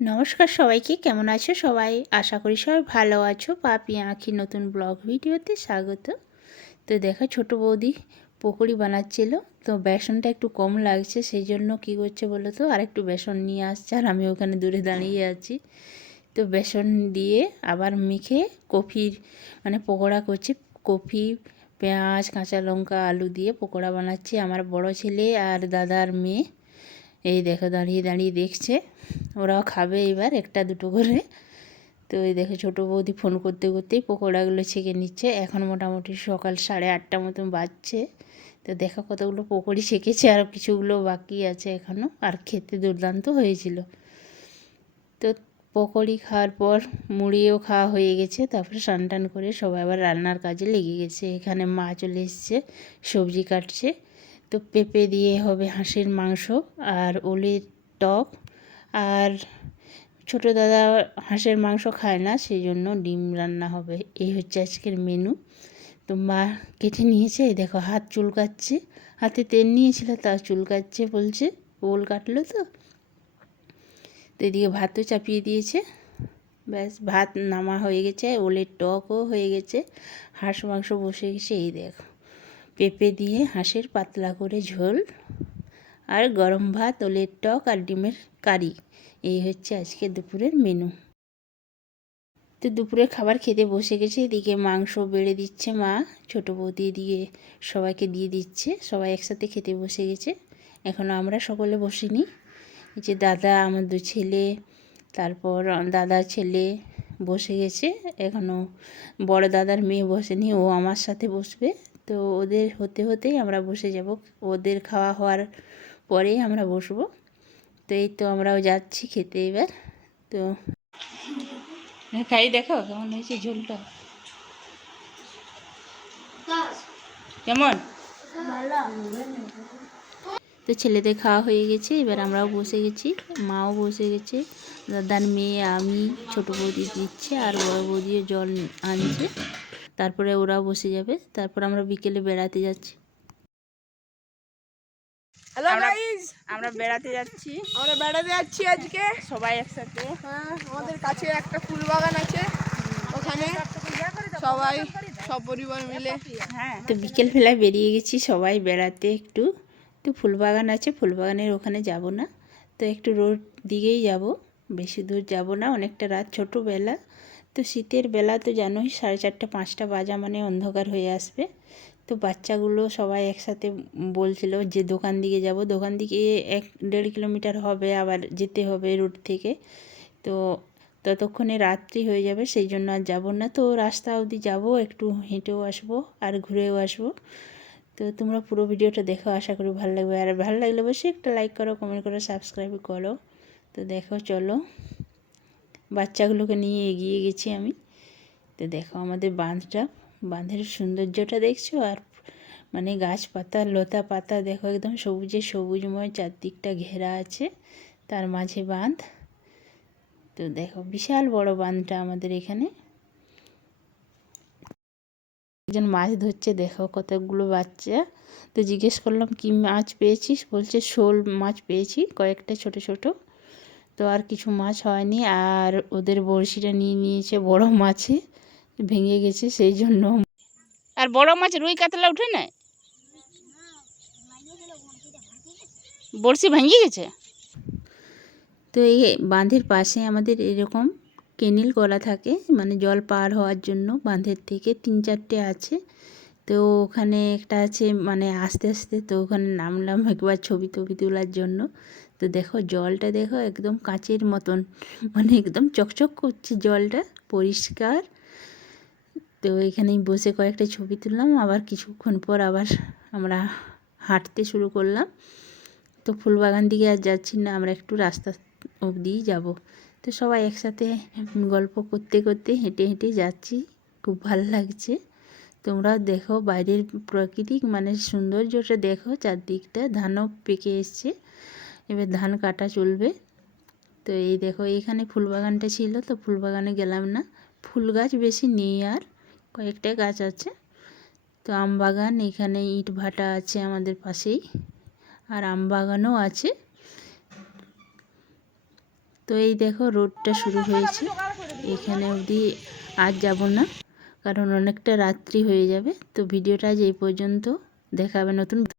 নমস্কার সবাইকে, কেমন আছো সবাই? আশা করি সবাই ভালো আছো। পাপি আঁখি নতুন ব্লগ ভিডিওতে স্বাগত। তো দেখো, ছোট বৌদি পকোড়ি বানাচ্ছিল। তো বেসনটা একটু কম লাগছে, সেই জন্য কী করছে বলো তো, আর একটু বেসন নিয়ে আসছে আর আমি ওখানে দূরে দাঁড়িয়ে আছি। তো বেসন দিয়ে আবার মেখে কফির পকোড়া করছে। কফি, পেঁয়াজ, কাঁচা লঙ্কা, আলু দিয়ে পকোড়া বানাচ্ছি। আমার বড় ছেলে আর দাদার মেয়ে এই দেখো দাঁড়িয়ে দাঁড়িয়ে দেখছে। ওরাও খাবে এবার একটা দুটো করে। তো এই দেখো ছোটো বৌদি ফোন করতে করতেই পকোড়াগুলো ছেঁকে নিচ্ছে। এখন মোটামুটি সকাল 8:30 মতন বাজছে। তো দেখো কতগুলো পকোড়ি ছেঁকেছে, আর কিছুগুলো বাকি আছে এখনও। আর খেতে দুর্দান্ত হয়েছিল। তো পকোড়ি খাওয়ার পর মুড়িও খাওয়া হয়ে গেছে। তারপরে স্নান টান করে সবাই আবার রান্নার কাজে লেগে গেছে। এখানে মা চলে এসছে, সবজি কাটছে। তো পেঁপে দিয়ে হবে হাঁসের মাংস আর ওলের টক। আর ছোটো দাদা হাঁসের মাংস খায় না, সেই জন্য ডিম রান্না হবে। এই হচ্ছে আজকের মেনু। তো মা কেটে নিয়েছে, এই দেখো হাত চুলকাচ্ছে। হাতে তেল নিয়েছিল, তা চুলকাচ্ছে বলছে। ওল কাটলো তো এদিকে ভাতও চাপিয়ে দিয়েছে। ব্যাস, ভাত নামা হয়ে গেছে, ওলের টকও হয়ে গেছে, হাঁস মাংস বসে গেছে। এই দেখো পেঁপে দিয়ে হাঁসের পাতলা করে ঝোল, আর গরম ভাত, ওলের টক আর ডিমের কারি। এই হচ্ছে আজকে দুপুরের মেনু। তো দুপুরে খাবার খেতে বসে গেছে। এদিকে মাংস বেড়ে দিচ্ছে মা, ছোটো বৌদি এদিকে সবাইকে দিয়ে দিচ্ছে। সবাই একসাথে খেতে বসে গেছে। এখনও আমরা সকলে বসিনি। এই যে দাদা, আমার 2 ছেলে, তারপর দাদার ছেলে বসে গেছে। এখনও বড় দাদার মেয়ে বসেনি, ও আমার সাথে বসবে। তো ওদের হতে হতেই আমরা বসে যাব। ওদের খাওয়া হওয়ার পরেই আমরা বসবো। তো এই তো আমরাও যাচ্ছি খেতে এবার। তো খাই, দেখো কেমন হয়েছে ঝোলটা, কেমন। তো ছেলেদের খাওয়া হয়ে গেছে, এবার আমরাও বসে গেছি। মাও বসে গেছে, দাদার মেয়ে, আমি, ছোটো বৌদি দিচ্ছে, আর বড় বৌদিও জল আনছে। তারপরে ওরাও বসে যাবে। তারপর আমরা বিকেলে বেড়াতে যাচ্ছি। হ্যালো গাইস, আমরা বেড়াতে যাচ্ছি। আমরা বেড়াতে যাচ্ছি আজকে সবাই একসাথে। হ্যাঁ, আমাদের কাছে একটা ফুল বাগান আছে, ওখানে সবাই সব পরিবার মিলে। হ্যাঁ, তো বিকেলবেলায় বেরিয়ে গেছি সবাই বেড়াতে একটু। তো ফুলবাগান আছে, ফুলবাগানের ওখানে যাব না, তো একটু রোড দিকেই যাব, বেশি দূর যাব না। অনেকটা রাত, ছোটোবেলা তো, শীতের বেলা তো জানোই, 4:30 5টা বাজা মানে অন্ধকার হয়ে আসবে। তো বাচ্চাগুলো সবাই একসাথে বলছিল যে দোকান দিকে যাব। দোকান দিকে 1-1.5 কিলোমিটার হবে, আবার যেতে হবে রোড থেকে। তো ততক্ষণে রাত্রি হয়ে যাবে, সেই জন্য আর যাবো না। তো রাস্তা অবধি যাব, একটু হেঁটেও আসবো আর ঘুরেও আসবো। তো তোমরা পুরো ভিডিওটা দেখো, আশা করি ভালো লাগবে। আর ভালো লাগলে অবশ্যই একটা লাইক করো, কমেন্ট করো, সাবস্ক্রাইব করো। তো দেখো চলো, বাচ্চাগুলোকে নিয়ে এগিয়ে গেছি আমি। তো দেখো আমাদের বাঁধটা, বাঁধের সৌন্দর্যটা দেখছো। আর গাছপাতা, লতা পাতা দেখো, একদম সবুজে সবুজময়, চারদিকটা ঘেরা আছে, তার মাঝে বাঁধ। তো দেখো বিশাল বড় বাঁধটা আমাদের এখানে। একজন মাছ ধরছে, দেখো কতগুলো বাচ্চা। তো জিজ্ঞেস করলাম কি মাছ পেয়েছিস, বলছে শোল মাছ পেয়েছি কয়েকটা ছোট ছোট। তো আর কিছু মাছ হয়নি, আর ওদের বড়শিটা নিয়ে নিয়েছে, বড় মাছে ভেঙে গেছে, সেই জন্য। আর বড় মাছ রুই কাতলা উঠে না, বড়শি ভেঙে গেছে। তো এই বাঁধের পাশে আমাদের এরকম কেনেল করা থাকে, জল পার হওয়ার জন্য। বাঁধের থেকে 3-4টে আছে। তো ওখানে একটা আছে আস্তে আস্তে, তো ওখানে নামলাম একবার ছবি টবি তোলার জন্য। তো দেখো জলটা দেখো, একদম কাঁচের মতন, একদম চকচক করছে জলটা, পরিষ্কার। তো এখানেই বসে কয়েকটা ছবি তুললাম। আবার কিছুক্ষণ পর আবার আমরা হাঁটতে শুরু করলাম। তো ফুলবাগান দিকে আর যাচ্ছি না, আমরা একটু রাস্তা অবধিই যাব। তো সবাই একসাথে গল্প করতে করতে হেঁটে হেঁটে যাচ্ছি, খুব ভালো লাগছে। তোমরাও দেখো বাইরের প্রাকৃতিক সৌন্দর্যটা দেখো, চারদিকটা। ধানও পেকে এসছে, এবার ধান কাটা চলবে। তো এই দেখো এখানে ফুলবাগানটা ছিল, তো ফুলবাগানে গেলাম না, ফুল গাছ বেশি নেই, আর কয়েকটা গাছ আছে। তো আম বাগান, এখানে ইট ভাটা আছে আমাদের পাশেই, আর আম বাগানও আছে। তো এই দেখো রোডটা শুরু হয়েছে, এখানে অবধি আজ যাব না কারণ অনেকটা রাত্রি হয়ে যাবে। তো ভিডিওটা আজ এই পর্যন্ত, দেখা হবে নতুন